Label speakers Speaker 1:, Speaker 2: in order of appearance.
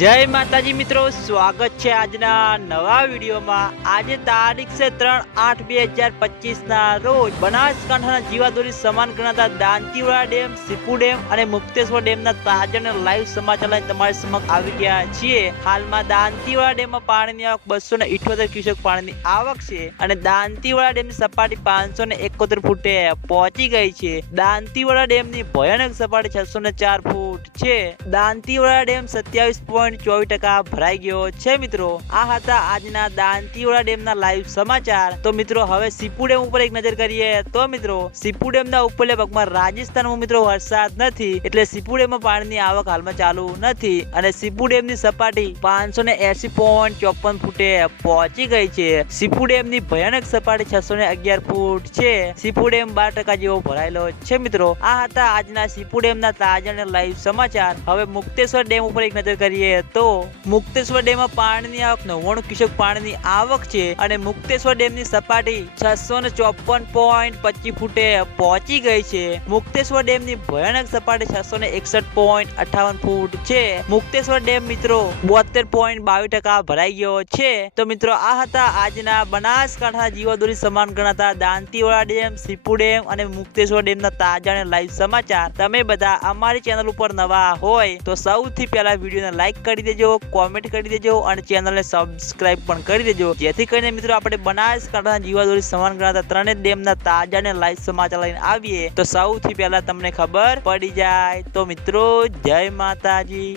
Speaker 1: જય માતાજી મિત્રો, સ્વાગત છે આજના નવા વિડીયોમાં. આજે તારીખ છે ત્રણ આઠ બે હજાર પચીસ ના રોજ બનાસકાંઠાના જીવાદોરી સમાન ગણાતા દાંતીવાડા ડેમ, સીપુ ડેમ અને મુક્તેશ્વર ડેમના તાજા અને લાઈવ સમાચાર લઈને તમારી સમક્ષ આવી ગયા છીએ. હાલમાં દાંતીવાડા ડેમમાં પાણીની આવક બસો ને ઇઠોતેર ક્યુસેક પાણીની આવક છે અને દાંતીવાડા ડેમની સપાટી પાંચસો ને એકોતેર ફૂટે પહોંચી ગઈ છે. દાંતીવાડા ડેમની ભયાનક સપાટી છસો ને ચાર ફૂટ છે. દાંતીવાડા ડેમ સત્યાવીસ પોઈન્ટ ચોવીસ ટકા ભરાઈ ગયો છે મિત્રો. આ હતા આજના દાંતીવાડા ડેમના લાઈવ સમાચાર. તો મિત્રો, હવે સીપુ ડેમ ઉપર એક નજર કરીએ તો મિત્રો સીપુ ડેમના ઉપરલે ભાગમાં રાજસ્થાનમાં મિત્રો વરસાદ નથી. એટલે સીપુ ડેમમાં પાણીની આવક હાલમાં ચાલુ નથી. અને સીપુ ડેમની સપાટી પાંચસો ને એસી પોઈન્ટ ચોપન ફૂટે પહોંચી ગઈ છે. સીપુ ડેમની ભયાનક સપાટી છસો ને અગિયાર ફૂટ છે. સીપુ ડેમ બાર ટકા જેવો ભરાયેલો છે મિત્રો. આ હતા આજના સીપુ ડેમના તાજા લાઈવ સમાચાર. હવે મુક્તેશ્વર ડેમ ઉપર એક નજર કરીએ તો મુક્તેશ્વર ડેમમાં પાણીની આવક, નવ્વાણું ક્યુસેક પાણીની આવક છે અને મુક્તેશ્વર ડેમની સપાટી છસો ફૂટે પહોંચી ગઈ છે. મુક્તેશ્વર ડેમની ભયાનક સપાટી છસો ફૂટ છે. મુક્તેશ્વર ડેમ મિત્રો બોતેર પોઈન્ટ ટકા ભરાઈ ગયો છે. તો મિત્રો, આ હતા આજના બનાસકાંઠા જીવાદોરી સમાન ગણાતા દાંતીવાડા ડેમ, સીપુ ડેમ અને મુક્તેશ્વર ડેમના તાજા અને લાઈવ સમાચાર. તમે બધા અમારી ચેનલ ઉપર નવા હોય તો સૌથી પહેલા વિડીયોને લાઈક કરી દેજો કોમેન્ટ કરી દેજો અને ચેનલને સબસ્ક્રાઇબ પણ કરી દેજો. જેથી કરીને મિત્રો આપણે બનાસકાંઠાના જીવાદોરી સમાન ગણાતા ત્રણેય ડેમના તાજા અને લાઈવ સમાચાર લઈને આવીએ તો સૌથી પહેલા તમને ખબર પડી જાય. તો મિત્રો, જય માતાજી.